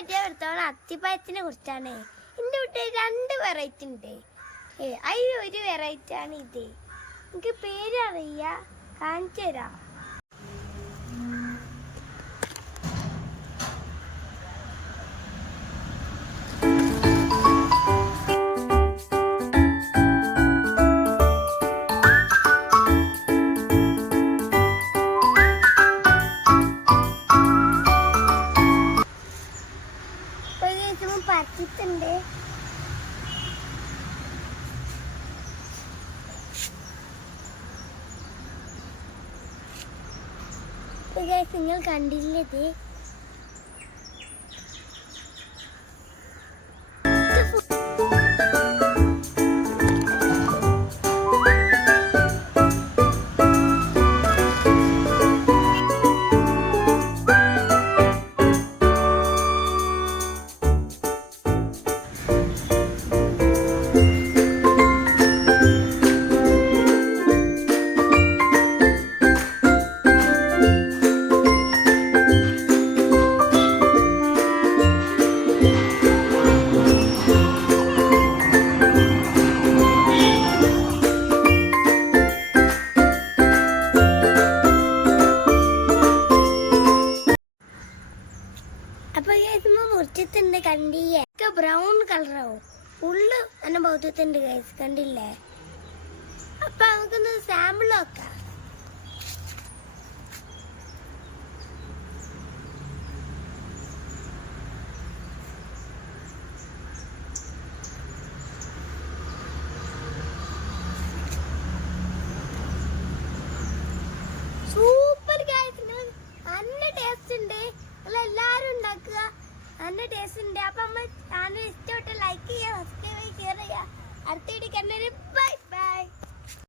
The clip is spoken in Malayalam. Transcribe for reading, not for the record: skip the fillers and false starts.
പരിചയപ്പെടുത്തോളം അത്തിപ്പഴത്തിനെ കുറിച്ചാണ്. എൻ്റെ വീട്ടിൽ 2 വെറൈറ്റി ഉണ്ട്. അതിൽ ഒരു വെറൈറ്റി ആണ് ഇത്. എനിക്ക് പേരറിയ, കാണിച്ചു തരാം. പറിച്ചിട്ടുണ്ട്. നിങ്ങൾ കണ്ടില്ലേ? അപ്പൊ മുറിച്ചത്തിന്റെ കണ്ടില്ലേ? ബ്രൗൺ കളറാവും. ഉള്ളു എന്നെ ബൗദ്ധത്തിന്റെ ഗൈസ് കണ്ടില്ലേ? അപ്പൊ നമുക്കൊന്ന് സാമ്പിൾ നോക്കാം. സൂപ്പർ ഗൈസ്, നല്ല ടേസ്റ്റ് ഉണ്ട്. എല്ലാരും ഉണ്ടാക്കുക, നല്ല ടേസ്റ്റ് ഉണ്ട്. അപ്പൊ നമ്മൾ ചാനൽ